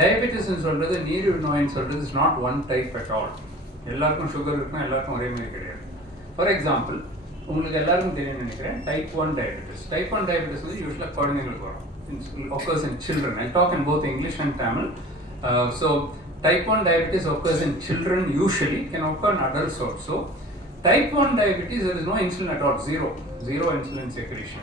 Diabetes in சொல்றது நீரிழிவு நோயின்னு சொல்றது is not one type at all. எல்லாருக்கும் சுகர் இருக்கும், எல்லாருக்கும் ஒரே மாதிரி கிடையாது. ஃபார் எக்ஸாம்பிள், உங்களுக்கு எல்லாருக்கும் தெரியும் நினைக்கிறேன், டைப் 1 diabetes. டைப் 1 diabetes வந்து யூஸ்வலாக குழந்தைங்களுக்கு வரும். It occurs in children. I talk in both English and Tamil. So type 1 diabetes occurs in children usually, can occur in adults also. Type 1 diabetes, there is no insulin at all, zero insulin secretion.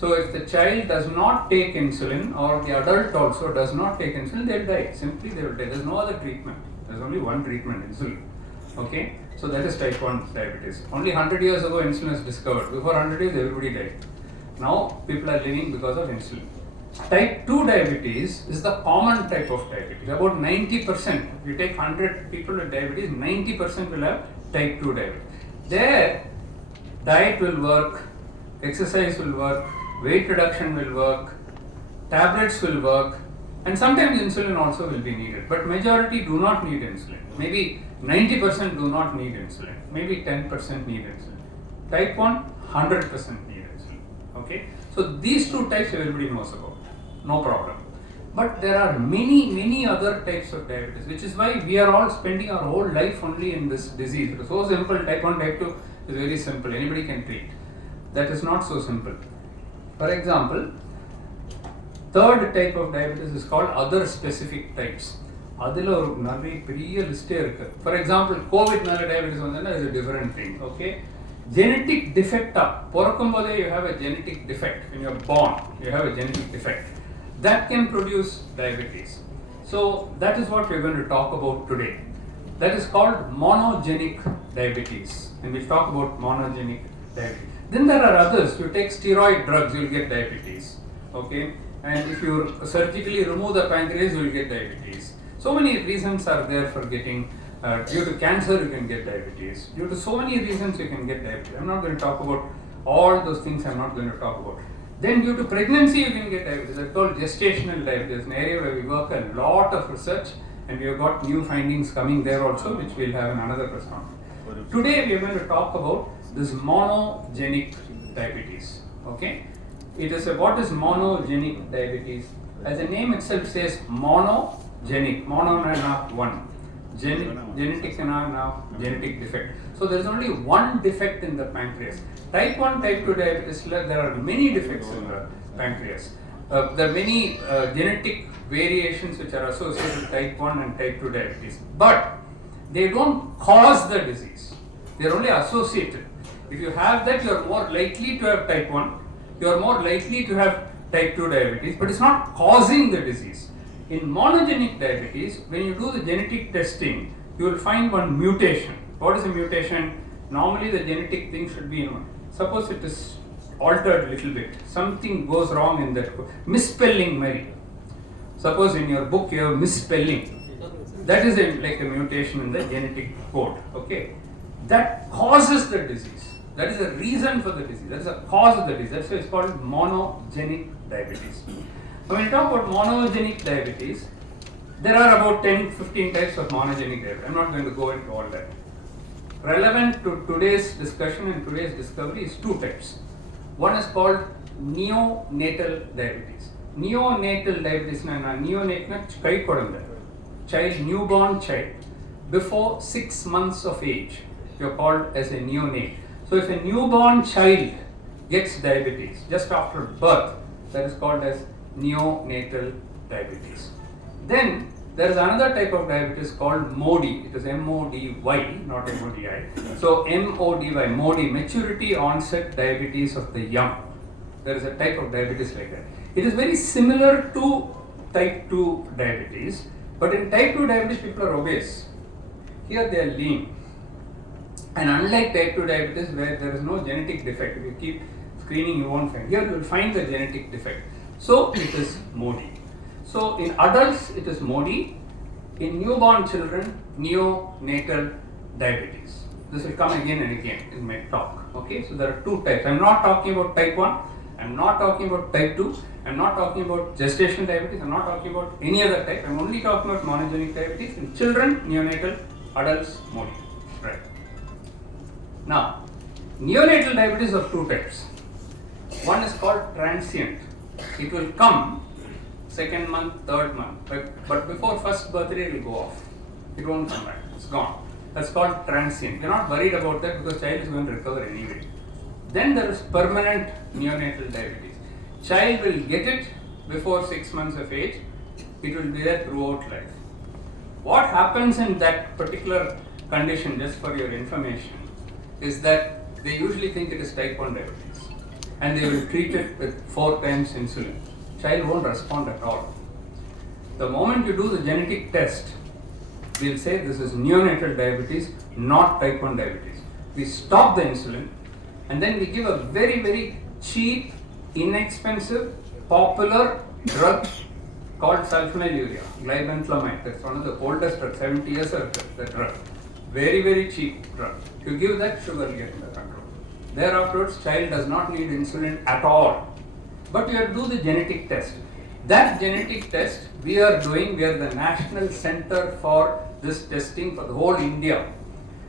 So if the child does not take insulin or the adult also does not take insulin, they will die. Simply they will die. There is no other treatment. There is only one treatment, insulin. Okay? So that is type 1 diabetes. Only 100 years ago insulin was discovered. Before 100 years everybody died. Now people are living because of insulin. Type 2 diabetes is the common type of diabetes. About 90%, if you take 100 people with diabetes, 90% will have type 2 diabetes. Their diet will work, exercise will work, weight reduction will work, tablets will work, and sometimes insulin also will be needed. But majority do not need insulin. Maybe 90% do not need insulin. Maybe 10% need insulin. Type 1, 100% need insulin. Okay? So these two types everybody knows about. No problem. But there are many other types of diabetes, which is why we are all spending our whole life only in this disease. It is so simple. Type 1, type 2 is very simple. Anybody can treat. That is not so simple. For example, third type of diabetes is called other specific types. அதில் ஒரு நிறைய பெரிய லிஸ்டே இருக்கு. For example, கோவிட்னால diabetes வந்ததுன்னா is a different thing. Okay? Genetic defect பிறக்கும் போதே you have a genetic defect. When you are born, you have a genetic defect. That can produce diabetes. So that is what we are going to talk about today. That is called monogenic diabetes. And we'll talk about monogenic diabetes. Then there are others. You take steroid drugs, you will get diabetes. Okay? And if you surgically remove the pancreas, you will get diabetes. So many reasons are there for getting, due to cancer you can get diabetes. Due to so many reasons you can get diabetes. I'm not going to talk about all those things. I'm not going to talk about. Then due to pregnancy you can get diabetes. That's called gestational diabetes, an area where we work a lot of research, and we have got new findings coming there also, which we'll have in another press conference. Today we are going to talk about this monogenic diabetes. Okay? It is what is monogenic diabetes? As the name itself says, monogenic. Mono na one. Genetic na genetic defect. So there is only one defect in the pancreas. Type 1, type 2 diabetes, there are many defects in the pancreas. There are many genetic variations which are associated with type 1 and type 2 diabetes. But they don't cause the disease. They are only associated. If you have that, you are more likely to have type 1. You are more likely to have type 2 diabetes, but it's not causing the disease. In monogenic diabetes, when you do the genetic testing, you will find one mutation. What is a mutation? Normally the genetic thing should be in one. Suppose it is altered a little bit. Something goes wrong in that. Misspelling, Mary. Suppose in your book you have misspelling. That is like a mutation in the genetic code. Okay? That causes the disease. That is the reason for the disease. That is the cause of the disease. That's why it's called monogenic diabetes. When we talk about monogenic diabetes, there are about 10-15 types of monogenic diabetes. I'm not going to go into all that. Relevant to today's discussion and today's discovery is two types. One is called neonatal diabetes. Neonatal diabetes na neonate child, newborn child, before 6 months of age, you're called as a neonate. So if a newborn child gets diabetes just after birth, that is called as neonatal diabetes. Then there is another type of diabetes called MODY. It is MODY, not MODI. So MODY, MODY, Maturity-Onset Diabetes of the Young. There is a type of diabetes like that. It is very similar to type 2 diabetes, but in type 2 diabetes people are obese. Here they are lean. And unlike type 2 diabetes where there is no genetic defect, if you keep screening you won't find. Here you will find the genetic defect. So it is MODY. So in adults it is MODY. In newborn children, neonatal diabetes. This will come again and again in my talk. Okay, so there are two types. I am not talking about type 1. I am not talking about type 2. I am not talking about gestational diabetes. I am not talking about any other type. I am only talking about monogenic diabetes. In children, neonatal. Adults, MODY. Right. Now, neonatal diabetes of two types. One is called transient. It will come second month, third month. But before first birthday, it will go off. It won't come back. It's gone. That's called transient. You're not worried about that because child is going to recover anyway. Then there is permanent neonatal diabetes. Child will get it before 6 months of age. It will be there throughout life. What happens in that particular condition, just for your information, is that they usually think it is type 1 diabetes and they will treat it with 4 times insulin. Child won't respond at all. The moment you do the genetic test, we'll say this is neonatal diabetes, not type 1 diabetes. We stop the insulin and then we give a very, very cheap, inexpensive, popular drug called sulfonylurea, glibenclamide. That's one of the oldest drugs, 70 years old, the drug. Very, very cheap drug. You give that, sugar will get under control. Thereafter, child does not need insulin at all. But you have to do the genetic test. That genetic test we are doing, we are the national center for this testing for the whole India.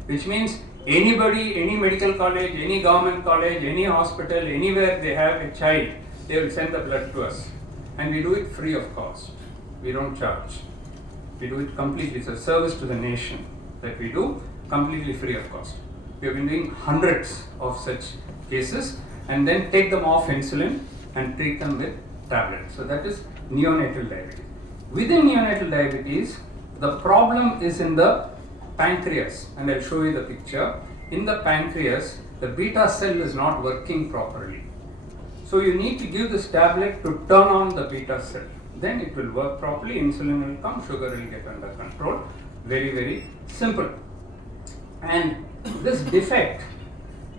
Which means anybody, any medical college, any government college, any hospital, anywhere they have a child, they will send the blood to us. And we do it free of cost. We don't charge. We do it completely. It's a service to the nation that we do completely free of cost. We have been doing hundreds of such cases and then take them off insulin and treat them with tablets. So that is neonatal diabetes. Within neonatal diabetes, the problem is in the pancreas, and I'll show you the picture. In the pancreas, the beta cell is not working properly. So you need to give this tablet to turn on the beta cell. Then it will work properly, insulin will come, sugar will get under control. Very, very simple. And this defect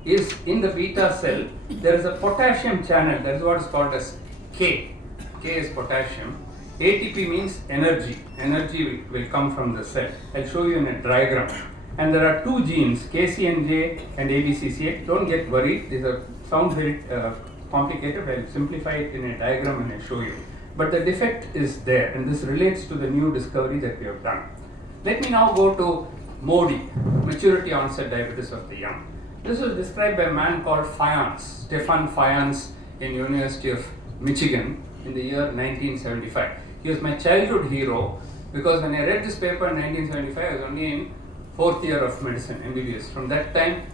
is in the beta cell. There is a potassium channel, that is what is called as K. K is potassium. ATP means energy. Energy will come from the cell. I'll show you in a diagram. And there are 2 genes, KCNJ and ABCCA. Don't get worried, these sound very complicated. I'll simplify it in a diagram and I'll show you. But the defect is there, and this relates to the new discovery that we have done. Let me now go to MODY, Maturity-Onset Diabetes of the Young. This was described by a man called Stefan Fayans in University of Michigan in the year 1975. He was my childhood hero because when I read this paper in 1975, I was only in 4th year of medicine, MBBS. From that time,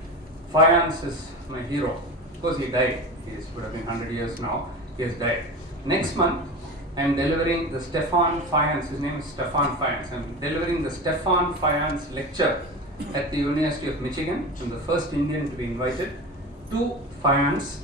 Fayans is my hero. Of course, he died. He would have been 100 years now. He has died. Next month, I am delivering the Stefan Fayans, his name is Stefan Fayans. I am delivering the Stefan Fayans lecture at the University of Michigan. I'm the first Indian to be invited to Fayans,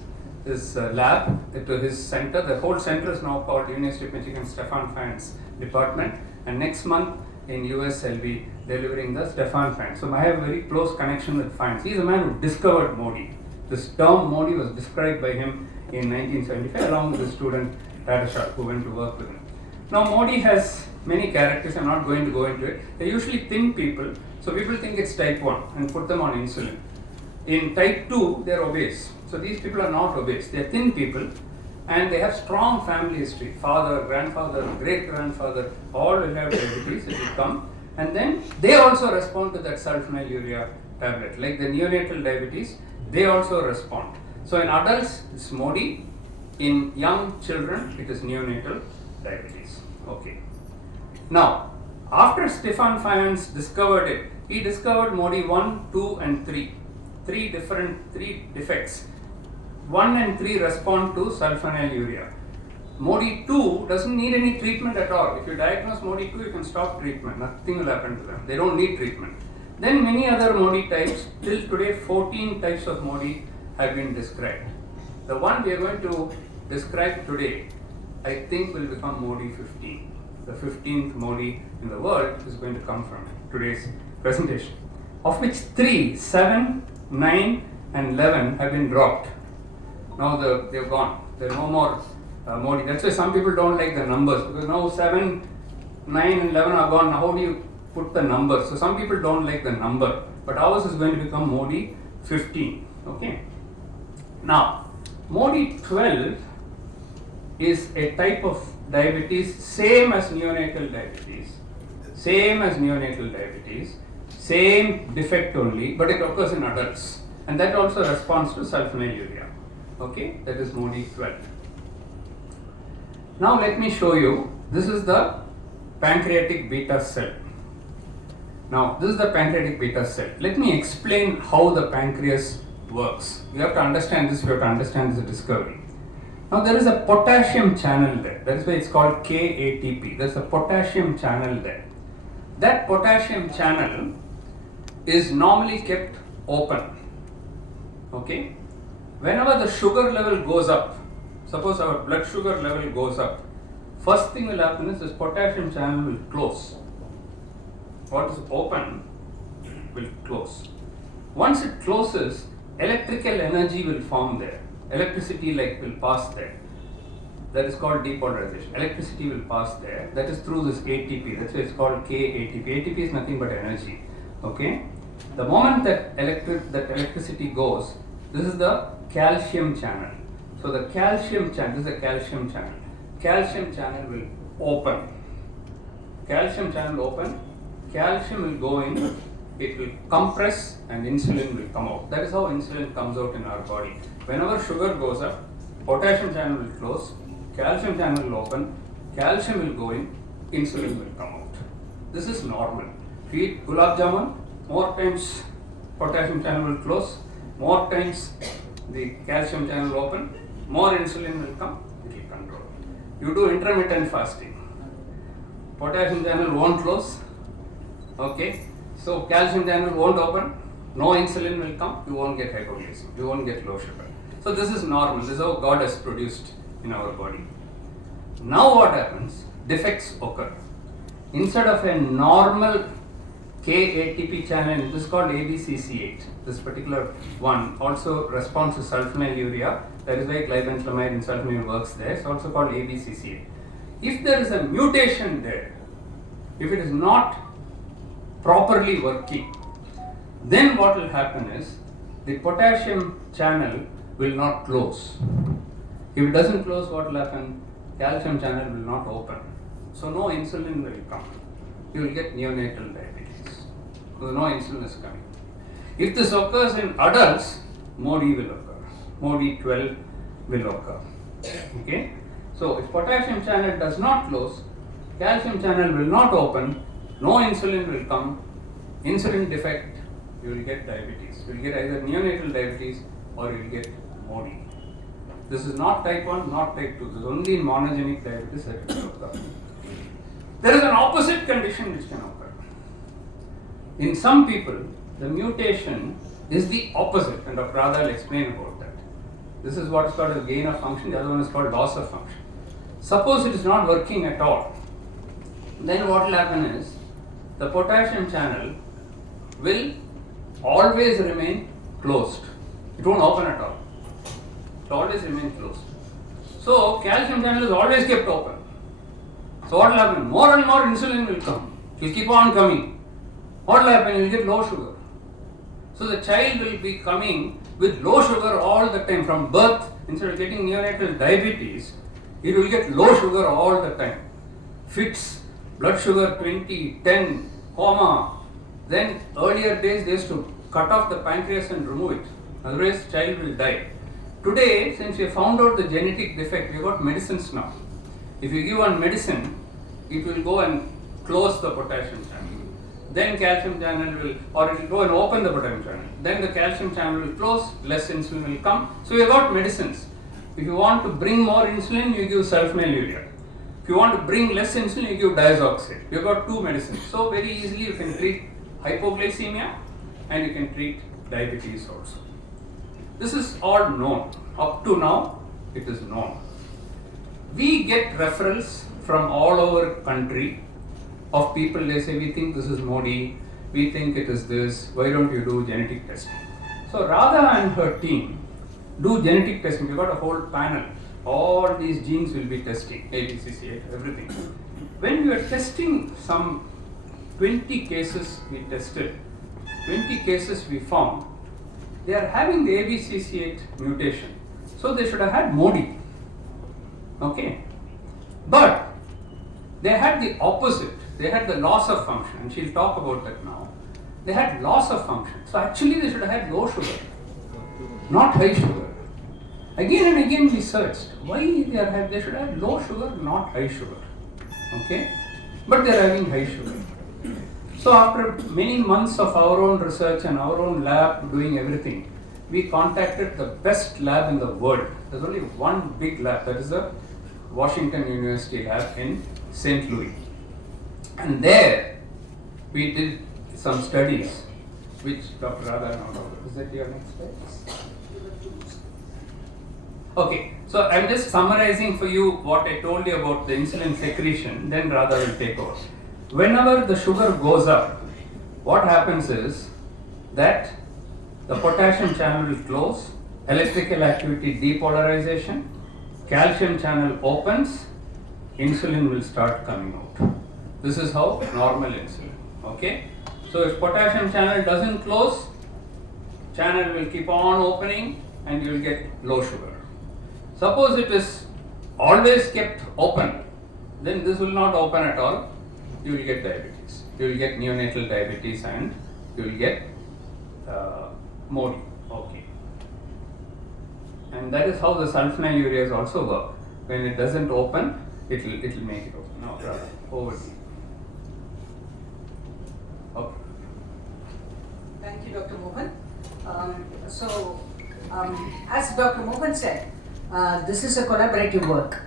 his lab, to his center. The whole center is now called University of Michigan Stefan Fayans Department. And next month in US, I'll be delivering the Stefan Fayans. So I have a very close connection with Fayans. He's a man who discovered MODY. This term MODY was described by him in 1975 along with his student Radashar, who went to work with him. Now MODY has many characters. I'm not going to go into it. They're usually thin people, so people think it's type 1 and put them on insulin. In type 2, they're obese. So these people are not obese. They're thin people and they have strong family history. Father, grandfather, great-grandfather, all will have diabetes. It will come. And then they also respond to that sulfonylurea tablet. Like the neonatal diabetes, they also respond. So in adults, it's MODY. In young children, it is neonatal diabetes. Okay. Now, after Stefan Fayans discovered it, he discovered MODY 1, 2 and 3. Three defects. 1 and 3 respond to sulfonylurea. MODY 2 doesn't need any treatment at all. If you diagnose MODY 2, you can stop treatment. Nothing will happen to them. They don't need treatment. Then many other MODY types, till today 14 types of MODY have been described. The one we are going to describe today, I think will become MODY 15. The 15th MODY in the world is going to come from today's presentation. Of which 3, 7, 9 and 11 have been dropped. Now they've gone. There are no more MODY. That's why some people don't like the numbers, because now 7, 9 and 11 are gone. Now how do you put the numbers? So some people don't like the number, but ours is going to become MODY 15. Okay. Now MODY 12 is a type of diabetes same as neonatal diabetes, same defect only, but it occurs in adults, and that also responds to sulfonylurea. Okay, that is MODY 12. Now let me show you This is the pancreatic beta cell. Now, this is the pancreatic beta cell. Let me explain how the pancreas works. You have to understand this, you have to understand this discovery. Now, there is a potassium channel there. That is why it's called KATP. There's a potassium channel there. That potassium channel is normally kept open. Okay? Whenever the sugar level goes up, suppose our blood sugar level goes up, first thing will happen is this potassium channel will close. What is open will close. Once it closes, electrical energy will form there. Electricity will pass there. That is called depolarization. Electricity will pass there. That is through this ATP. That's why it's called KATP. ATP is nothing but energy. Okay? The moment that electricity goes, this is the calcium channel. So the calcium channel, this is the calcium channel. Calcium channel will open. Calcium channel open. Calcium will go in. It will compress and insulin will come out. That is how insulin comes out in our body. Whenever sugar goes up, potassium channel will close, calcium channel will open, calcium will go in, insulin will come out. This is normal. If you eat gulab jamun, more times potassium channel will close, more times the calcium channel will open, more insulin will come, it will control. You do intermittent fasting, potassium channel won't close, okay? So calcium channel won't open, no insulin will come, you won't get hypoglycemia, you won't get low sugar. So this is normal, this is how God has produced in our body. Now what happens? Defects occur. Instead of a normal KATP channel, this is called ABCC8. This particular one also responds to sulfonylurea. That is why glibenclamide and sulfonylurea works there. It's also called ABCC8. If there is a mutation there, if it is not properly working, then what will happen is the potassium channel will not close. If it doesn't close, what will happen? Calcium channel will not open. So no insulin will come. You will get neonatal diabetes. So no insulin is coming. If this occurs in adults, MODY will occur. MODY 12 will occur. Okay? So if potassium channel does not close, calcium channel will not open, no insulin will come, insulin defect, you will get diabetes. You will get either neonatal diabetes or you will get MODY. This is not type 1, not type 2. This is only in monogenic diabetes that it will occur. There is an opposite condition which can occur. In some people, the mutation is the opposite, and Dr. Radha will explain about that. This is what is called as gain of function, the other one is called loss of function. Suppose it is not working at all, then what will happen is the potassium channel will always remain closed. It won't open at all. It will always remain closed. So calcium channel is always kept open. So what will happen? More and more insulin will come. It will keep on coming. What will happen? You will get low sugar. So the child will be coming with low sugar all the time from birth. Instead of getting neonatal diabetes, it will get low sugar all the time. Fits, blood sugar 20, 10, coma. Then earlier days they used to cut off the pancreas and remove it. Otherwise the child will die. Today, since we have found out the genetic defect, we have got medicines now. If you give one medicine, it will go and close the potassium channel. Then calcium channel will, or it will go and open the potassium channel. Then the calcium channel will close, less insulin will come. So we have got medicines. If you want to bring more insulin, you give sulfonylurea. If you want to bring less insulin, you give diazoxide. You have got two medicines. So very easily you can treat hypoglycemia and you can treat diabetes also. This is all known. Up to now, it is known. We get referrals from all over country of people, they say, we think this is MODY, we think it is this, why don't you do genetic testing? So Radha and her team do genetic testing. We've got a whole panel. All these genes will be testing, ABCC8, everything. When we were testing some 20 cases we tested, 20 cases we found, they are having the ABCC8 mutation. So they should have had MODY. Okay. But they had the opposite. They had the loss of function, and she'll talk about that now. They had loss of function. So actually they should have had low sugar, not high sugar. Again and again we searched. Why they should have low sugar, not high sugar. okay, but they are having high sugar. So after many months of our own research and our own lab doing everything, we contacted the best lab in the world. There's only one big lab, that is the Washington University lab in St. Louis. And there we did some studies which Dr. Radha now, is that your next slide? Okay, so I'm just summarizing for you what I told you about the insulin secretion, then Radha will take over. Whenever the sugar goes up, what happens is that the potassium channel will close, electrical activity depolarization, calcium channel opens, insulin will start coming out. This is how normal insulin, okay? So if potassium channel doesn't close, channel will keep on opening and you will get low sugar. Suppose it is always kept open, then this will not open at all, you will get diabetes. You will get neonatal diabetes and you will get MODY, okay. And that is how the sulfonylureas also work. When it doesn't open, it will make it open. No, over. Okay. Thank you, Dr. Mohan. As Dr. Mohan said, this is a collaborative work.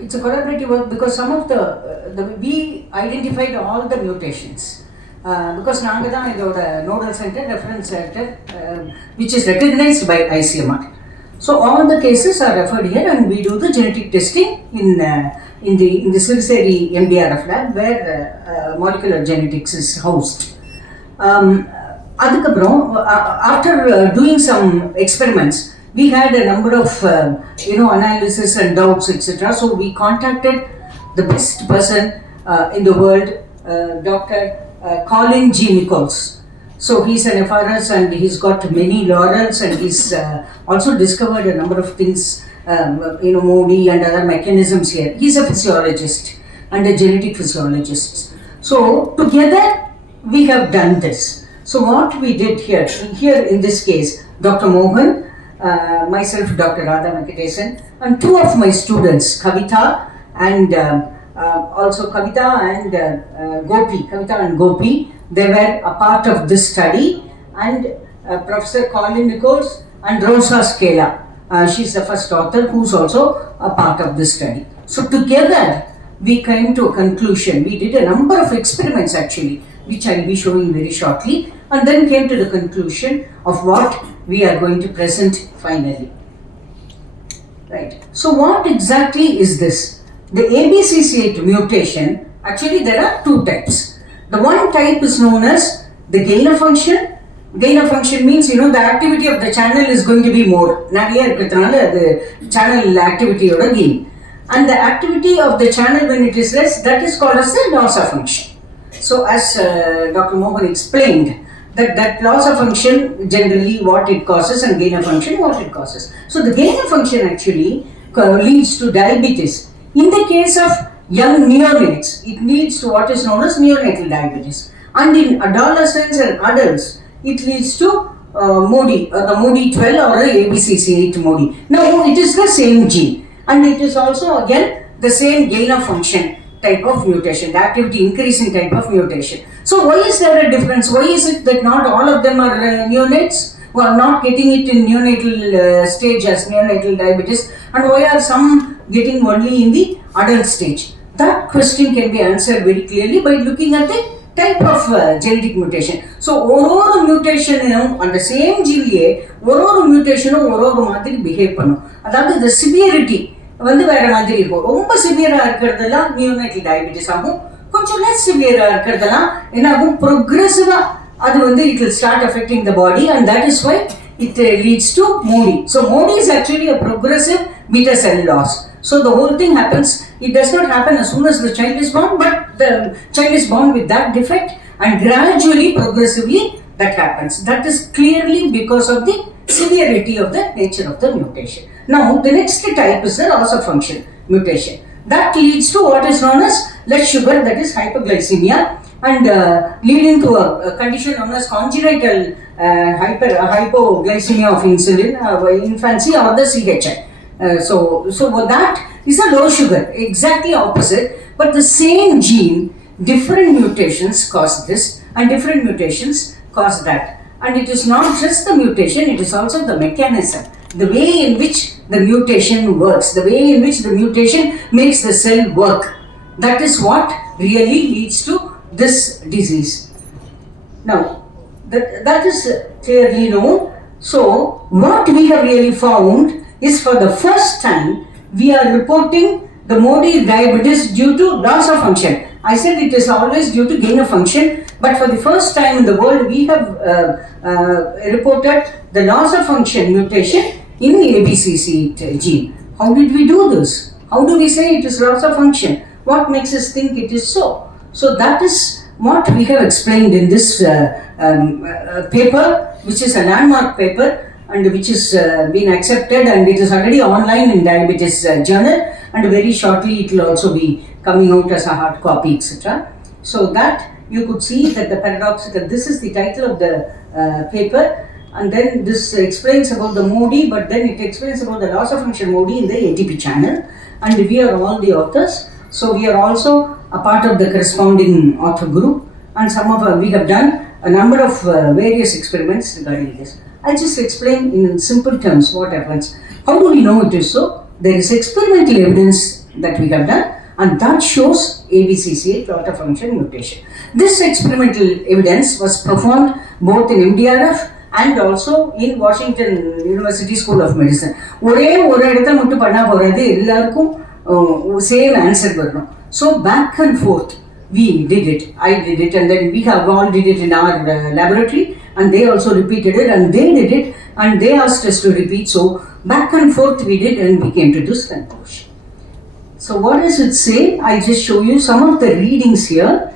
It's a collaborative work because some of we identified all the mutations. Because நாங்க தான் இதோட nodal center, reference center, which is recognized by ICMR. So all the cases are referred here, and we do the genetic testing in the Silseri MDRF lab where molecular genetics is housed. அதுக்கப்புறம் after doing some experiments, we had a number of analysis and doubts, etc. So we contacted the best person in the world, Dr. Colin G. Nichols. So he's an FRS and he's got many laurels, and he's also discovered a number of things, MODY and other mechanisms here. He's a physiologist and a genetic physiologist. So together we have done this. So what we did here in this case, Dr. Mohan, myself, Dr. Radha Venkatesan, and two of my students, Kavita and Kavita and Gopi, they were a part of this study, and Professor Colin Nichols and Rosa Scala, she's the first author who's also a part of this study. So together we came to a conclusion. We did a number of experiments actually, which I'll be showing very shortly, and then came to the conclusion of what we are going to present finally. Right. So what exactly is this? The ABCC8 mutation, actually there are two types. The one type is known as the gain of function. Gain of function means, the activity of the channel is going to be more. The channel activity or a gain. And the activity of the channel when it is less, that is called as the loss of function. So as Dr. Mohan explained, that loss of function generally what it causes, and gain of function what it causes. So the gain of function actually leads to diabetes. In the case of young neonates, it leads to what is known as neonatal diabetes. And in adolescents and adults, it leads to MODY, the MODY-12 or the ABCC8 MODY. Now it is the same gene, and it is also again the same gain of function type of mutation, the activity increasing type of mutation. So why is there a difference? Why is it that not all of them are neonates who are not getting it in neonatal stage as neonatal diabetes, and why are some getting only in the adult stage? That question can be answered very clearly by looking at the type of genetic mutation. So ஒரு mutation on the same gene ஒரு mutation ஒரு மாதிரி behave பண்ணும். அதாவது the severity வேற மாதிரி இருக்கும். ரொம்ப சிவியரா இருக்கிறதெல்லாம் நியோனேட்டல் டயபிட்டிஸ் ஆகும். கொஞ்சம் less சிவியரா இருக்கிறதெல்லாம் என்ன ஆகும், progressive அது it will start affecting the body, and that is why it leads to MODY. So MODY is actually a progressive beta cell loss. So the whole thing happens, it does not happen as soon as the child is born, but the child is born with that defect, and gradually, progressively that happens. That is clearly because of the severity of the nature of the mutation. Now the next type is the loss of function mutation. That leads to what is known as less sugar, that is hyperglycemia, and leading to a condition known as congenital hypoglycemia of insulin, infancy, or the CHI. So what that is a low sugar, exactly opposite, but the same gene, different mutations cause this and different mutations cause that. And it is not just the mutation, it is also the mechanism, the way in which the mutation works, the way in which the mutation makes the cell work. That is what really leads to this disease. Now, that is clearly known. So, what we have really found is, for the first time, we are reporting the MODY diabetes due to loss of function. I said it is always due to gain of function, but for the first time in the world, we have reported the loss of function mutation in ABCC gene. How did we do this? How do we say it is loss of function? What makes us think it is so? So that is what we have explained in this paper, which is a landmark paper and which is been accepted, and it is already online in Diabetes Journal, and very shortly it will also be coming out as a hard copy, etc. So that you could see that the paradoxical, this is the title of the paper, and then this explains about the MODY, but then it explains about the loss of function MODY in the ATP channel, and we are all the authors. So we are also a part of the corresponding author group, and we have done a number of various experiments regarding this. I'll just explain in simple terms what happens. How do we know it is so? There is experimental evidence that we have done, and that shows ABCC8 loss of function mutation. This experimental evidence was performed both in MDRF and also in Washington University School of Medicine. Same answer. So back and forth we did it. I did it, and then we have all did it in our laboratory, and they also repeated it, and they did it, and they asked us to repeat. So back and forth we did, and we came to this conclusion. So what does it say? I just show you some of the readings here.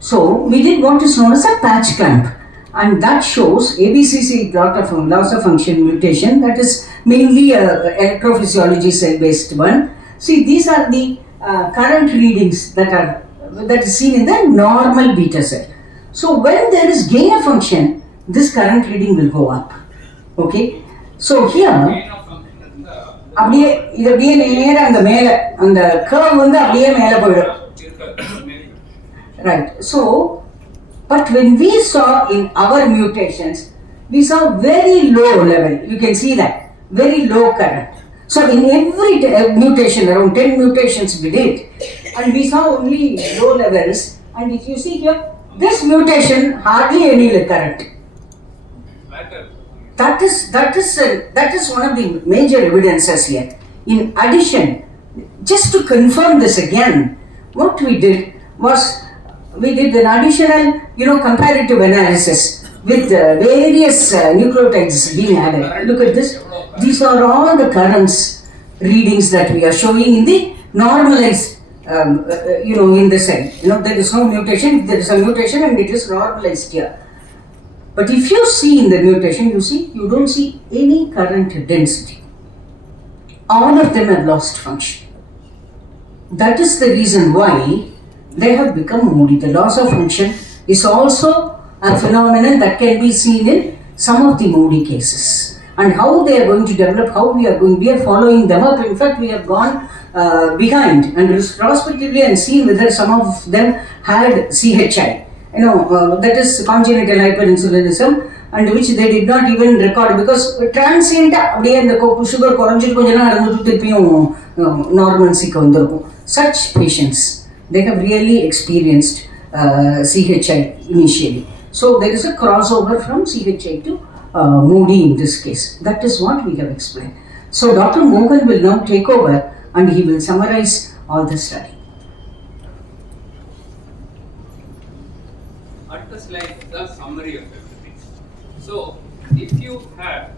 So we did what is known as a patch clamp, and that shows ABCC loss of function mutation. That is mainly a electrophysiology cell-based one. See, these are the current readings that is seen in the normal beta cell. So when there is gain of function, this current reading will go up. Okay. So here, right. So, but when we saw in our mutations, we saw very low level. You can see that very low current. So in every mutation, around 10 mutations we did, and we saw only low levels. And if you see here, this mutation hardly any current. That is one of the major evidences here. In addition, just to confirm this again, what we did was we did an additional, comparative analysis with various nucleotides being added. Look at this. These are all the currents readings that we are showing in the normalized, in the cell. There is no mutation. There is a mutation, and it is normalized here. But if you see in the mutation, you don't see any current density. All of them have lost function. That is the reason why they have become MODY. The loss of function is also a phenomenon that can be seen in some of the MODY cases. And how they are going to develop, we are following them up. In fact, we have gone behind and retrospectively and seen whether some of them had CHI. That is congenital hyperinsulinism, and which they did not even record because transient sugar normalcy. Such patients, they have really experienced CHI initially. So there is a crossover from CHI to MODY in this case. That is what we have explained. So Dr. Mohan will now take over and he will summarize all the study. At the slide, the summary of everything. So if you have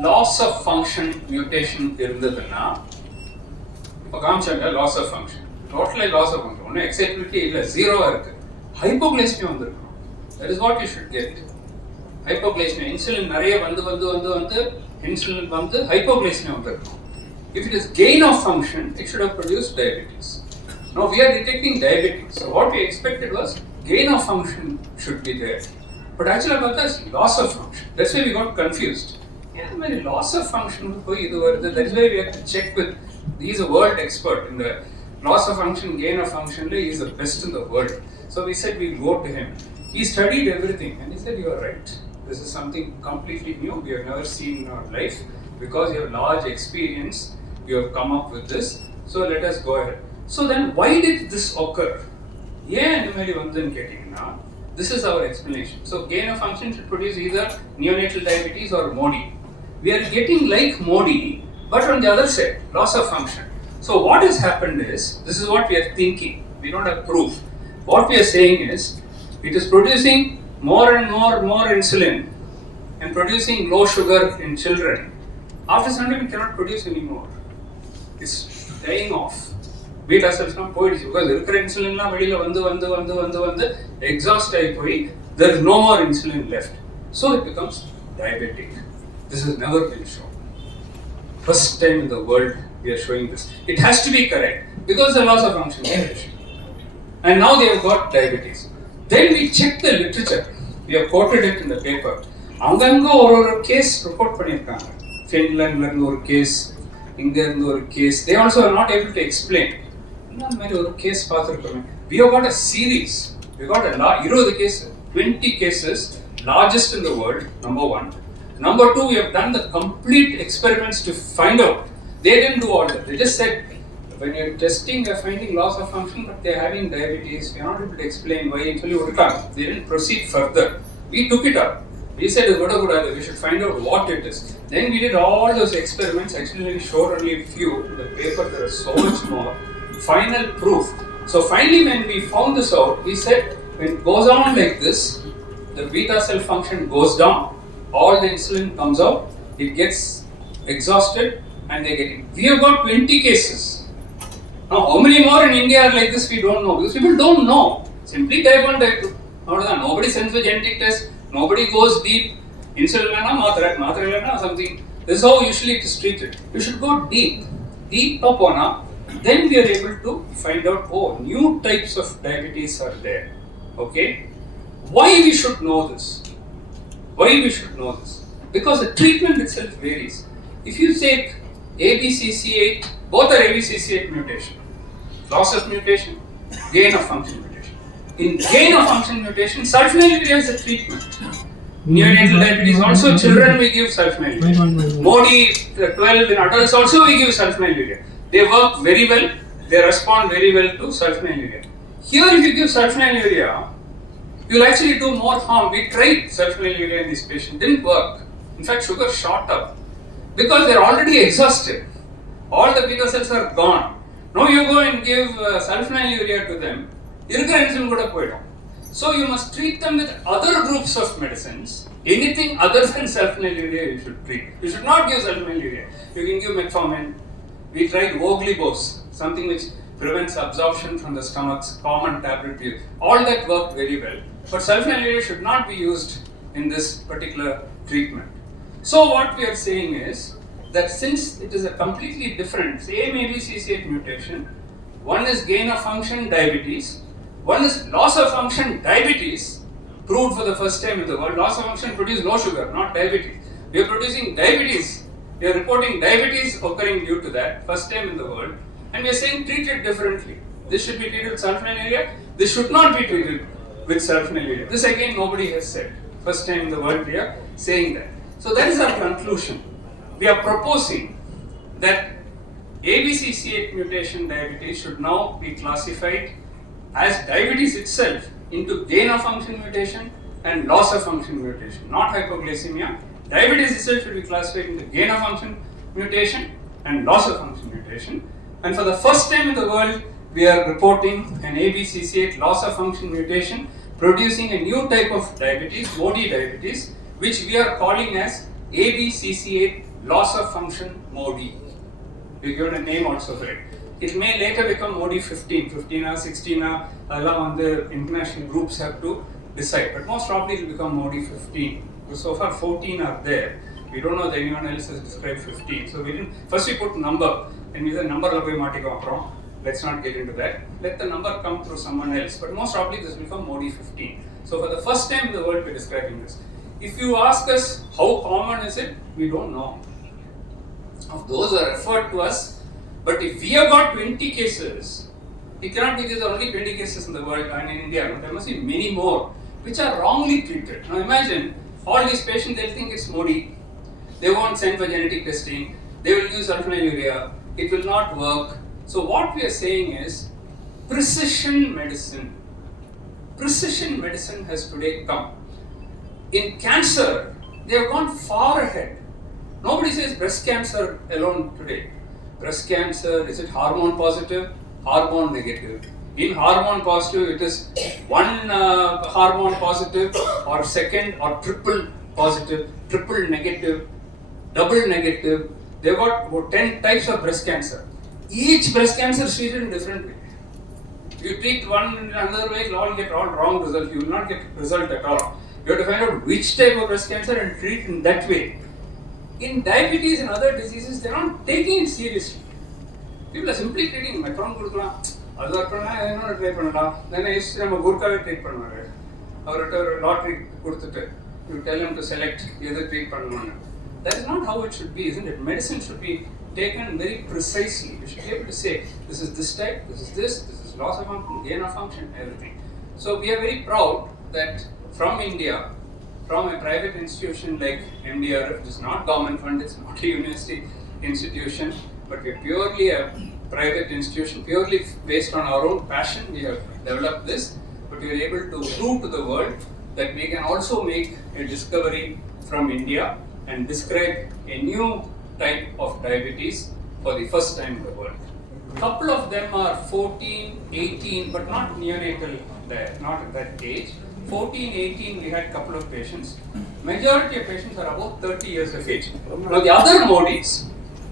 loss of function mutation இருந்ததுன்னா இப்போ காமிச்சாங்க loss of function, totally loss of function, ஒன்றும் excitability இல்லை, ஜீரோவாக இருக்குது, hypoglycemia வந்திருக்கணும். That is what you should get. Hypoglycemia, insulin நிறைய வந்து insulin வந்து hypoglycemia வந்திருக்கணும். If it is gain of function, it should have produced diabetes. Now we are detecting diabetes. So what we expected was gain of function should be there. But actually that's loss of function. That's why we got confused. Yeah, many loss of function. That's why we have to check with. He's a world expert in the loss of function, gain of function. He is the best in the world. So we said we go to him. He studied everything and he said, "You are right. This is something completely new. We have never seen in our life. Because you have large experience, you have come up with this. So let us go ahead." So then, why did this occur? This is our explanation. So gain of function should produce either neonatal diabetes or MODY. We are getting like MODY, but on the other side, loss of function. So what has happened is, this is what we are thinking. We don't have proof. What we are saying is, it is producing more and more insulin and producing low sugar in children. After some time, it cannot produce anymore. It's dying off. Beta cells not poids because insulin exhaust there is no more insulin left. So it becomes diabetic. This has never been shown. First time in the world we are showing this. It has to be correct because the loss of function condition. And now they have got diabetes. Then we check the literature. We have quoted it in the paper. Anganga or case report பண்ணிருக்காங்க. Finland ஒரு case, இங்க இருந்து ஒரு case. They also are not able to explain. இந்த மாதிரி ஒரு case பார்த்திருக்கோம். We have got a series. We got a lot, 20 cases, 20 cases, largest in the world, number one. Number two, we have done the complete experiments to find out. They didn't do all that. They just said, when you're testing, you're finding loss of function, but they're having diabetes. We're not able to explain why. They didn't proceed further. We took it up. We said, we should find out what it is. Then we did all those experiments. Actually, we showed only a few. In the paper, there is so much more. Final proof. So finally, when we found this out, we said, when it goes on like this, the beta cell function goes down, all the insulin comes out, it gets exhausted, and they get it. We have got 20 cases. Now, how many more in India are like this, we don't know. Because people don't know. Simply type 1, type 2. Nobody sends a genetic test. Nobody goes deep. Insulin or something. This is how usually it is treated. You should go deep. Deep upon. Then we are able to find out, new types of diabetes are there. Okay? Why we should know this? Why we should know this? Because the treatment itself varies. If you take ABCC8, both are ABCC8 mutation. Loss of mutation, gain of function mutation. In gain of function mutation, sulfonylurea is a treatment. Neonatal diabetes also, children we give sulfonylurea. MODY 12 in adults also we give sulfonylurea. They work very well, they respond very well to sulfonylurea. Here if you give sulfonylurea, you will actually do more harm. We tried sulfonylurea in this patient, didn't work. In fact, sugar shot up because they are already exhausted. All the beta cells are gone. Now you go and give sulfonylurea to them, insulin kuda poidum. So you must treat them with other groups of medicines. Anything other than sulfonylurea you should treat. You should not give sulfonylurea. You can give metformin. We tried Voglibose, something which prevents absorption from the stomach's common tablet use. All that worked very well. But sulfonylurea should not be used in this particular treatment. So what we are saying is that since it is a completely different, same ABCC8 mutation, one is gain of function diabetes, one is loss of function diabetes, proved for the first time in the world. Loss of function produces low sugar, not diabetes. We are producing diabetes. We are reporting diabetes occurring due to that, first time in the world, and we are saying treat it differently. This should be treated with sulfonylurea, this should not be treated with sulfonylurea. This again nobody has said. First time in the world we are saying that. So that is our conclusion. We are proposing that ABCC8 mutation diabetes should now be classified as diabetes itself into gain of function mutation and loss of function mutation, not hypoglycemia. Diabetes itself should be classified into gain of function mutation and loss of function mutation. And for the first time in the world, we are reporting an ABCC8 loss of function mutation producing a new type of diabetes, MODY diabetes, which we are calling as ABCC8 loss of function MODY. We given a name also for it. It may later become MODY 15 or 16 or the international groups have to decide. But most probably it will become MODY 15. So far 14 are there. We don't know that anyone else has described 15. So we didn't, first we put number and we said number let's not get into that. Let the number come through someone else. But most probably this will become MODY 15. So for the first time in the world we are describing this. If you ask us how common is it, we don't know. Of those are referred to us, but if we have got 20 cases, it cannot be there are only 20 cases in the world and in India. There must be many more which are wrongly treated. Now imagine all these patients, they'll think it's MODY. They won't send for genetic testing. They will use sulfonylurea. It will not work. So what we are saying is precision medicine. Precision medicine has today come. In cancer, they have gone far ahead. Nobody says breast cancer alone today. Breast cancer, is it hormone positive? Hormone negative. In hormone positive, it is one hormone positive or second or triple positive, triple negative, double negative. They've got about 10 types of breast cancer. Each breast cancer is treated in different way. If you treat one in another way, you'll all get all wrong results. You will not get result at all. You have to find out which type of breast cancer and treat in that way. In diabetes and other diseases, they are not taking it seriously. People are simply treating metron கொடுக்கலாம் அது வரப்போனா இன்னொரு try பண்ணலாம் then is நம்ம குர்காவே treat பண்ணுவாரு அவர்கிட்ட ஒரு lottery கொடுத்துட்டு you tell him to select எது ட்ரீட் பண்ணணும்னு. That is not how it should be, isn't it? Medicine should be taken very precisely. You should be able to say this is this type, this is loss of function, gain of function, everything. So we are very proud that from India, from a private institution like MDRF, which is not government funded, it's not a university institution, but we're purely a private institution, purely based on our own passion, we have developed this, but we are able to prove to the world that we can also make a discovery from India and describe a new type of diabetes for the first time in the world. Couple of them are 14, 18, but not neonatal there, not at that age. 14, 18, we had a couple of patients. Majority of patients are about 30 years of age. Now the other MODYs,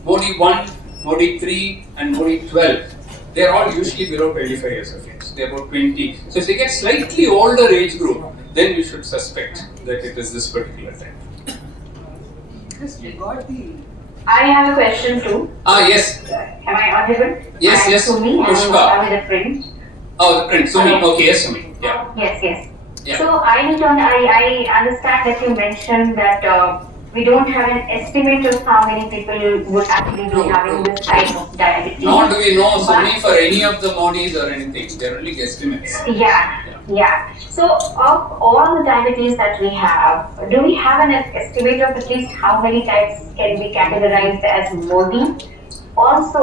MODY 1, MODY 3 and MODY 12, they are all usually below 25 years of age. They are about 20. So if they get slightly older age group, then you should suspect that it is this particular type. I have a question too. Yes. Am I audible? Yes, yes. Sumi, Pushpa. I'm with a friend. Oh, the print. Sumi. Okay, yes, Sumi. Yeah. Yes, yes. Yeah. So I understand that you mentioned that we don't have an estimate of how many people would actually be having this type of diabetes. Nor do we know, Sumi, for any of the MODYs or anything. They are only guesstimates. Yeah. So of all the diabetes that we have, do we have an estimate of at least how many types can be categorized as MODY? Also,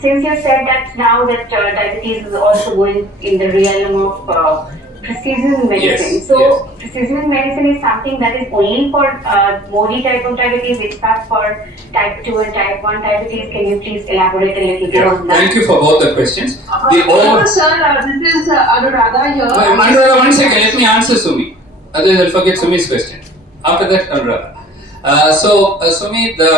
since you said that now that diabetes is also going in the realm of precision medicine. Yes, so yes. precision medicine is something that is only for MODY type of diabetes. It's not for type 2 and type 1 diabetes. Can you please elaborate a little bit on that? Thank you for both the questions. Sir, this is Anuradha here. Anuradha, one second, let me answer Sumi. Otherwise I'll forget Sumi's question. After that, Anuradha. Sumi, the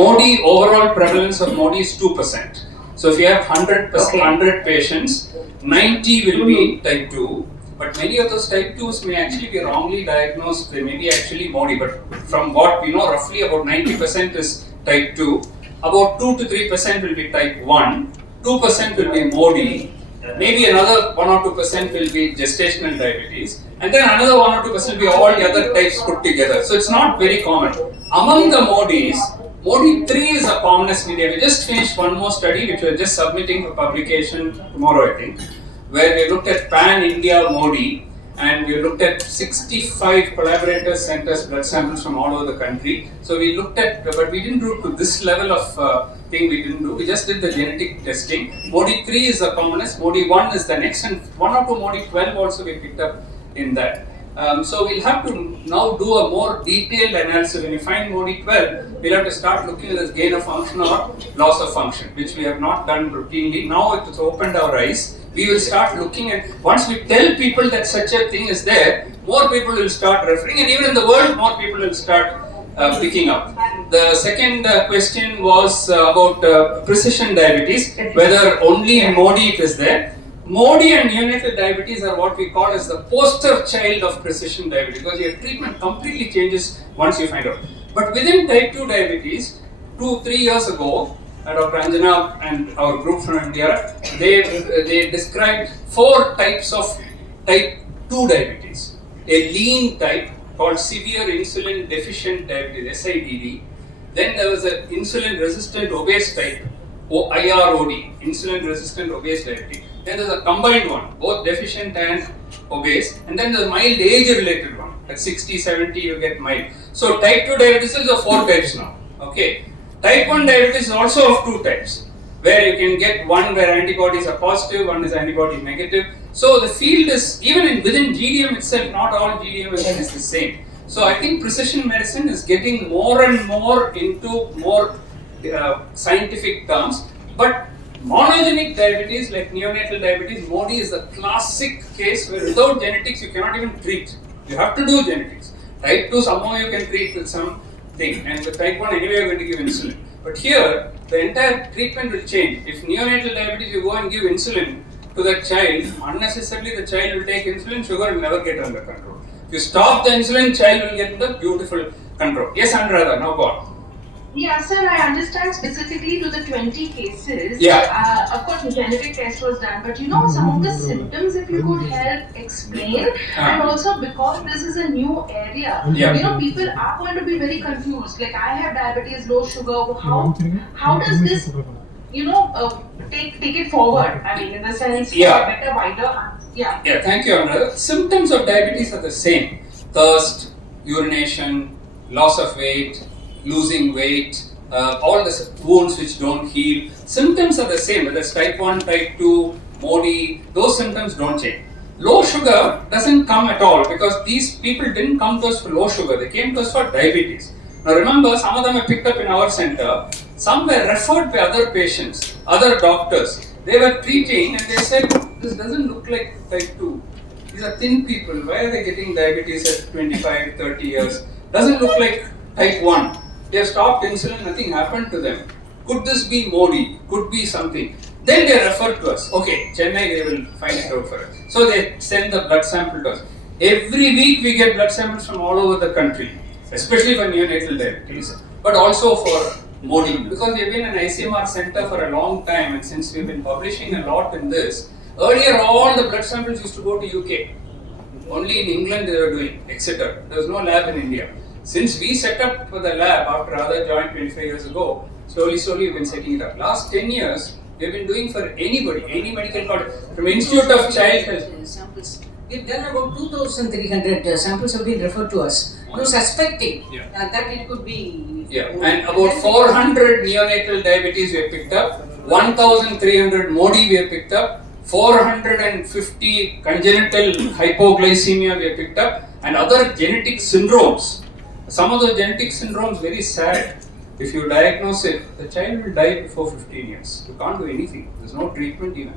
MODY, overall prevalence of MODY is 2%. So if you have 100 patients, 90 will be type 2, but many of those type 2s may actually be wrongly diagnosed. They may be actually MODY, but from what we know, roughly about 90% is type 2, about 2 to 3% will be type 1, 2% will be MODY, maybe another 1 or 2% will be gestational diabetes, and then another 1 or 2% will be all the other types put together. So it's not very common. Among the MODYs, MODY 3 is the commonest media. We just finished one more study which we are just submitting for publication tomorrow, I think, where we looked at pan-India MODY and we looked at 65 collaborators sent us blood samples from all over the country. So we looked at, but we didn't do to this level of thing we didn't do. We just did the genetic testing. MODY 3 is the commonest, MODY 1 is the next, and 1 or 2 MODY 12 also we picked up in that. So we'll have to now do a more detailed analysis. When you find MODY 12, we'll have to start looking at this gain of function or loss of function, which we have not done routinely. Now it has opened our eyes. We will start looking at, once we tell people that such a thing is there, more people will start referring, and even in the world, more people will start picking up. The second question was about precision diabetes, whether only in MODY it is there. MODY and neonatal diabetes are what we call as the poster child of precision diabetes, because your treatment completely changes once you find out. But within type 2 diabetes, 2-3 years ago, Dr. Anjana and our group from MDRF, they described 4 types of type 2 diabetes. a lean type called severe insulin deficient diabetes, SIDD. Then there was an insulin resistant obese type, IROD, insulin resistant obese diabetes. Then there's a combined one, both deficient and obese. And then there's a mild age related one. At 60, 70 you get mild. So type 2 diabetes is of 4 types now. Okay. Type 1 diabetes is also of 2 types, where you can get one where antibodies are positive, one is antibody negative. So the field is, even within GDM itself, not all GDM is the same. So I think precision medicine is getting more and more into more scientific terms. But monogenic diabetes, like neonatal diabetes, MODY is a classic case where without genetics you cannot even treat. You have to do genetics. Type 2 somehow you can treat with something, and with type 1 anyway you are going to give insulin. But here, the entire treatment will change. If neonatal diabetes, you go and give insulin to that child, unnecessarily the child will take insulin, sugar will never get under control. If you stop the insulin, child will get the beautiful control. Yes, Anuradha, now go on. Yeah, sir, I understand specifically to the 20 cases. Yeah. Of course, the genetic test was done, but some of the symptoms, if you could help explain, and also because this is a new area, people are going to be very confused. Like, I have diabetes, low sugar. How does this, take it forward? I mean, in the sense, better, wider. Yeah. Yeah. Thank you, Anuradha. Symptoms of diabetes are the same: thirst, urination, loss of weight, losing weight, all the wounds which don't heal. Symptoms are the same, whether it's type 1, type 2, MODY, those symptoms don't change. Low sugar doesn't come at all because these people didn't come to us for low sugar, they came to us for diabetes. Now remember, some of them are picked up in our center, some were referred by other patients, other doctors. They were treating and they said, this doesn't look like type 2. These are thin people, why are they getting diabetes at 25, 30 years? Doesn't look like type 1. They have stopped insulin, nothing happened to them. Could this be MODY? Could be something. Then they refer to us. Okay, Chennai, they will find it out for us. So they send the blood sample to us. Every week we get blood samples from all over the country, especially for neonatal diabetes, but also for MODY. Because we have been an ICMR center for a long time, and since we've been publishing a lot in this, earlier all the blood samples used to go to UK. Only in England they were doing, Exeter. There was no lab in India. Since we set up the lab after Radha joined 25 years ago, slowly we've been setting it up. Last 10 years, we've been doing for anybody, any medical college, from Institute of Child Health. Samples. We've done about 2,300 samples have been referred to us. No suspecting that it could be. Yeah, and about 400 neonatal diabetes we have picked up, 1,300 MODY we have picked up, 450 congenital hypoglycemia we have picked up, and other genetic syndromes. Some of the genetic syndromes very sad. If you diagnose it, the child will die before 15 years. You can't do anything. There's no treatment even.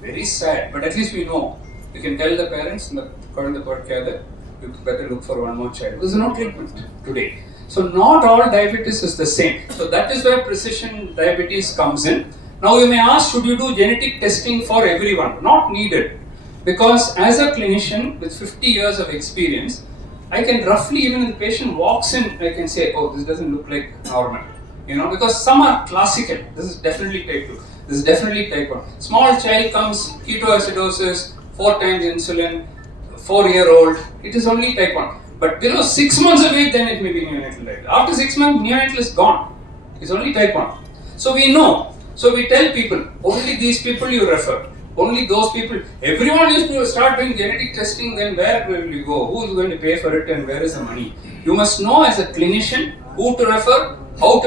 Very sad. But at least we know. You can tell the parents, according to the podcast, you better look for one more child. There's no treatment today. So not all diabetes is the same. So that is where precision diabetes comes in. Now you may ask, should you do genetic testing for everyone? Not needed. Because as a clinician with 50 years of experience, I can roughly, even if the patient walks in, I can say, oh, this doesn't look like normal. Because some are classical. This is definitely type 2. This is definitely type 1. Small child comes, ketoacidosis, 4 times insulin, 4-year-old, it is only type 1. But below 6 months of age, then it may be neonatal diabetes. After 6 months, neonatal is gone. It's only type 1. So we know. So we tell people, only these people you refer. Only those people. Everyone used to start doing genetic testing, then where will you go? Who is going to pay for it and where is the money? You must know as a clinician who to refer, how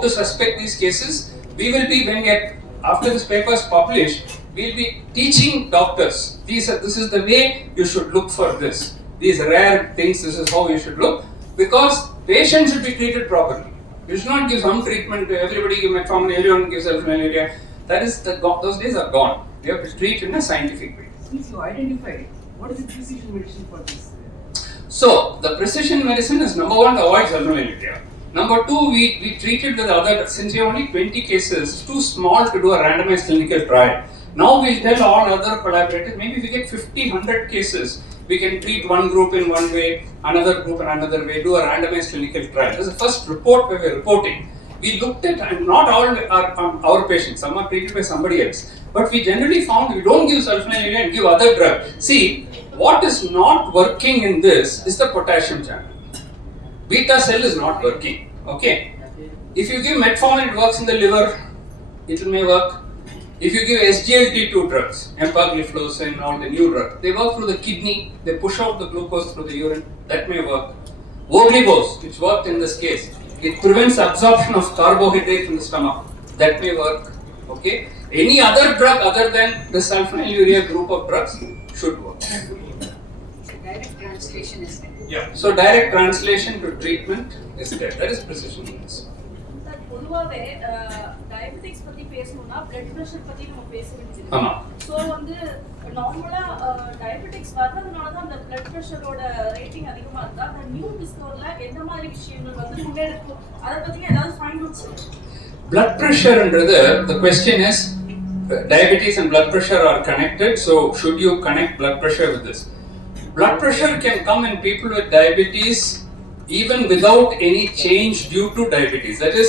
to suspect these cases. We will be, after this paper is published, we will be teaching doctors. This is the way you should look for this. These rare things, this is how you should look. Because patients should be treated properly. You should not give some treatment to everybody, give metformin, everyone gives alpha-malaria. Those days are gone. You have to treat in a scientific way. Since you identified, what is the precision medicine for this? So, the precision medicine is number 1 to avoid alpha-malaria. Number 2, we treated with other, since we have only 20 cases, it's too small to do a randomized clinical trial. Now we'll tell all other collaborators, maybe if we get 50, 100 cases, we can treat one group in one way, another group in another way, do a randomized clinical trial. This is the first report where we're reporting. We looked at, and not all are our patients, some are treated by somebody else. But we generally found we don't give sulfonylurea and give other drugs. See, What is not working in this is the potassium channel. Beta cell is not working. Okay. If you give metformin, it works in the liver. It may work. If you give SGLT2 drugs, empagliflozin, all the new drugs, they work through the kidney. They push out the glucose through the urine. That may work. Voglibose, which worked in this case, it prevents absorption of carbohydrate in the stomach. That may work. Okay. Any other drug other than the sulfonylurea group of drugs should work. Direct translation is there. Yeah. So direct translation to treatment is there. That is precision medicine. Sir பொதுவாகவே diabetics பற்றி பேசணும்னா blood pressure பற்றி நம்ம பேச வேண்டியது. ஆமாம். So வந்து நார்மலாக டயபெட்டிக்ஸ் வர்றதுனால தான் அந்த பிளட் ப்ரெஷரோட ரேட்டிங் அதிகமாக இருந்தால் அந்த நியூ டிஸ்கவரில் எந்த மாதிரி விஷயங்கள் வந்து முன்னெடுக்கும் அதை பற்றின ஏதாவது ஃபைண்ட் அவுட்ஸ்? Blood pressure என்றது, the question is diabetes and blood pressure are connected, so should you connect blood pressure with this? Blood pressure can come in people with diabetes even without any change due to diabetes. That is,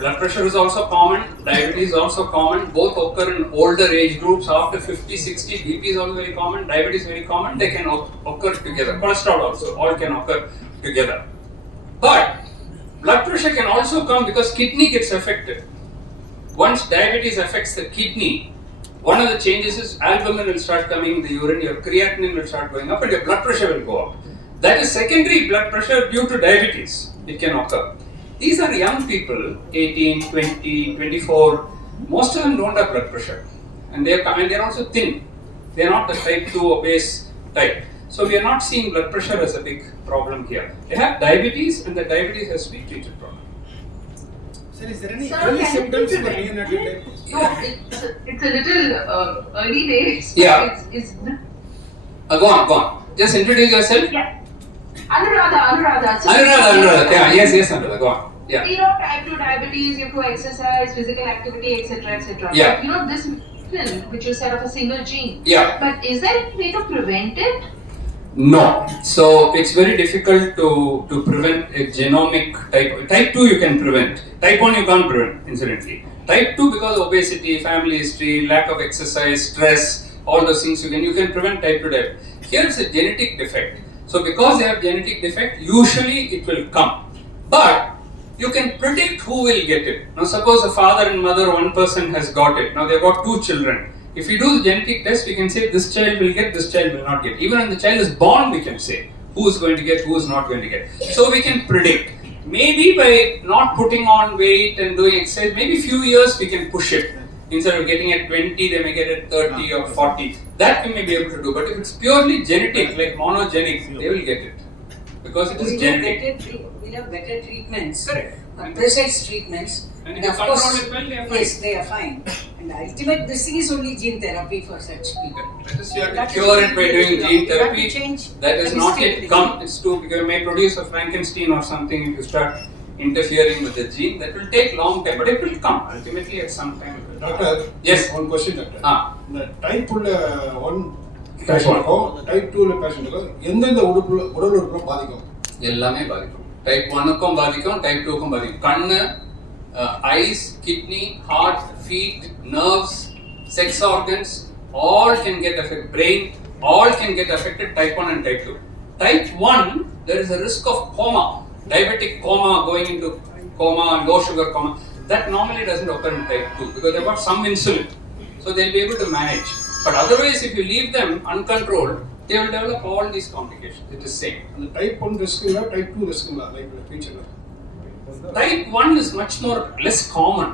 blood pressure is also common, diabetes is also common, both occur in older age groups after 50, 60, BP is also very common, diabetes is very common, they can occur together. Cholesterol also, all can occur together. But blood pressure can also come because kidney gets affected. Once diabetes affects the kidney, one of the changes is albumin will start coming in the urine, your creatinine will start going up and your blood pressure will go up. That is secondary blood pressure due to diabetes. It can occur. These are young people, 18, 20, 24. Most of them don't have blood pressure. And they are also thin. They are not the type 2 obese type. So we are not seeing blood pressure as a big problem here. They have diabetes and the diabetes has to be treated properly. Sir, is there any Sir, early can symptoms you for prevent neonatal it? diabetes? No, it's a little early days. Yeah. It's Go on. Just introduce yourself. yeah. Anuradha. Anuradha. Yeah, yes, Anuradha. Go on. Yeah. You know, type 2 diabetes, you have to exercise, physical activity, etc. Yeah. But you know, this mutation, which you said of a single gene. Yeah. But is there any way to prevent it? No. So it's very difficult to prevent a genomic type. Type 2 you can prevent. Type 1 you can't prevent, incidentally. Type 2 because of obesity, family history, lack of exercise, stress, all those things you can prevent type 2 diabetes. Here is a genetic defect. So because they have genetic defect, usually it will come. But you can predict who will get it. Now suppose a father and mother, one person has got it. Now they've got 2 children. If we do the genetic test, we can say this child will get, this child will not get. Even when the child is born, we can say who is going to get, who is not going to get. So we can predict. Maybe by not putting on weight and doing exercise, maybe few years we can push it. Instead of getting at 20, they may get at 30 or 40. That we may be able to do. But if it's purely genetic, like monogenic, they will get it. Because it is genetic. We'll have better treatments. Correct. Precise treatments. And if of you course, control it well, they are fine. yes, they are fine. And ultimate, this thing is only gene therapy for such people. That is, you have to That is cure it by what doing we gene have to therapy. change That is the not mistake yet we come. did. It's too, you may produce a Frankenstein or something if you start interfering with the gene. That will take long time, but it will come. Ultimately, at some time it will come. Doctor, Yes. one question, doctor. The type 1 Type one. type 2 பேஷண்ட்டுக்கும் எந்தெந்த உடல் உறுப்புல பாதிக்கும்? எல்லாமே பாதிக்கும். Type 1க்கும் பாதிக்கும், type 2க்கும் பாதிக்கும். கண்ணு, eyes, kidney, heart, feet, nerves, sex organs, all can get affected. Brain, all can get affected. Type 1 and type 2. Type 1, there is a risk of coma, diabetic coma, going into coma, low sugar coma. That normally doesn't occur in type 2 because they've got some insulin, so they'll be able to manage. But otherwise, if you leave them uncontrolled, they will develop all these complications. It is same. அந்த type 1 ரிஸ்க்குங்களா type 2 ரிஸ்க்குங்களா like ஃபியூச்சர்ல? Type 1 is much more less common.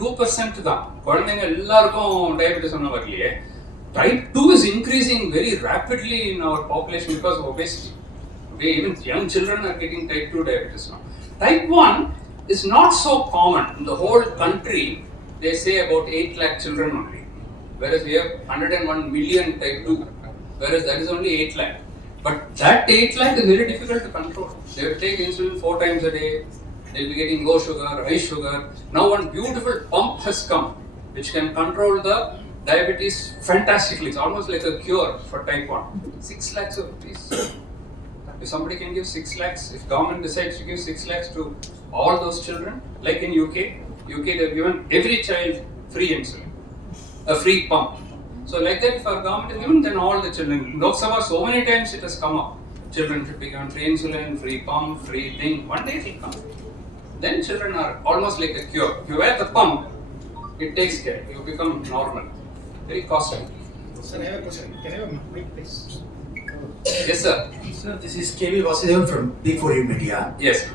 2% தான். குழந்தைங்க எல்லாருக்கும் diabetes ஒன்றும் வரலையே. Type 2 is increasing very rapidly in our population because of obesity. Okay, even young children are getting type 2 diabetes now. Type 1 is not so common. In the whole country, they say about 8 lakh children only. Whereas we have 101 million type 2. Whereas that is only 8 lakh. But that 8 lakh is very difficult to control. They will take insulin 4 times a day. They will be getting low sugar, high sugar. Now one beautiful pump has come which can control the diabetes fantastically. It's almost like a cure for type 1. 6 lakhs of rupees. If somebody can give 6 lakhs, if government decides to give 6 lakhs to all those children, like in UK they've given every child free insulin, a free pump. So like that, if our government is given, then all the children, Lok Sabha, so many times it has come up. Children should be given free insulin, free pump, free thing. One day it will come. Then children are almost like a cure. If you wear the pump, it takes care. You become normal. Very costly. Sir, I have a question. Can I have a mic, please? Yes, sir. Sir, this is KV Vasudevan from B4U Media. Yes.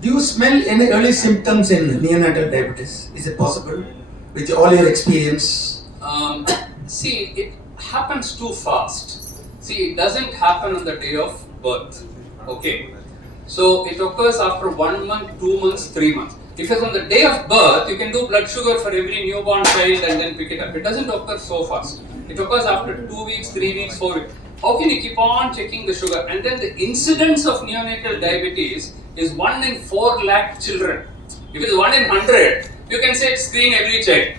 Do you smell any early symptoms in neonatal diabetes? Is it possible with all your experience? See, it happens too fast. See, it doesn't happen on the day of birth. Okay. So it occurs after 1 month, 2 months, 3 months. If it's on the day of birth, you can do blood sugar for every newborn child and then pick it up. It doesn't occur so fast. It occurs after 2 weeks, 3 weeks, 4 weeks. How can you keep on checking the sugar? And then the incidence of neonatal diabetes is 1 in 4 lakh children. If it is 1 in 100, you can say screen every child.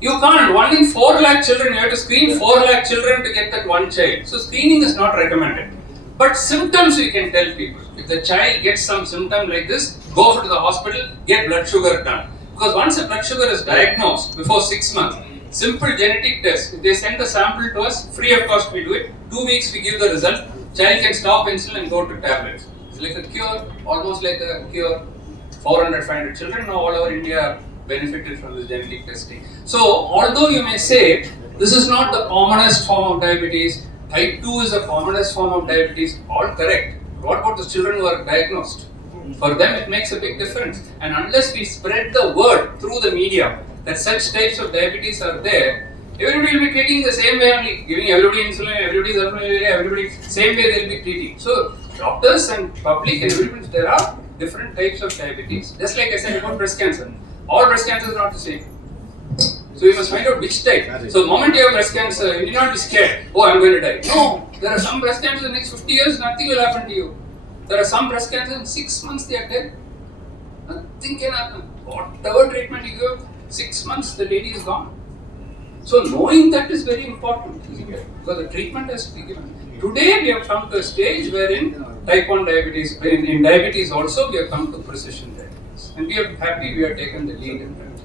You can't. 1 in 4 lakh children, you have to screen 4 lakh children to get that one child. So screening is not recommended. But symptoms we can tell people. If the child gets some symptom like this, go to the hospital, get blood sugar done. Because once a blood sugar is diagnosed before 6 months, simple genetic test, if they send the sample to us, free of cost we do it, 2 weeks we give the result, child can stop insulin and go to tablets. It's like a cure, almost like a cure. 400, 500 children now all over India benefited from this genetic testing. So, although you may say, this is not the commonest form of diabetes, type 2 is the commonest form of diabetes, all correct. What about the children who are diagnosed? For them it makes a big difference. And unless we spread the word through the media that such types of diabetes are there, everybody will be treating the same way only, giving everybody insulin, everybody, same way they will be treating. So, doctors and public and everybody, there are different types of diabetes. Just like I said about breast cancer. All breast cancer is not the same. So you must find out which type. So the moment you have breast cancer, you need not be scared. Oh, I'm going to die. No, there are some breast cancers in the next 50 years, nothing will happen to you. There are some breast cancers in 6 months they are dead. Nothing can happen. Whatever treatment you give, 6 months the lady is gone. So knowing that is very important, isn't it? Because the treatment has to be given. Today we have come to a stage wherein type 1 diabetes, in diabetes also we have come to precision diabetes. And we are happy we have taken the lead in that.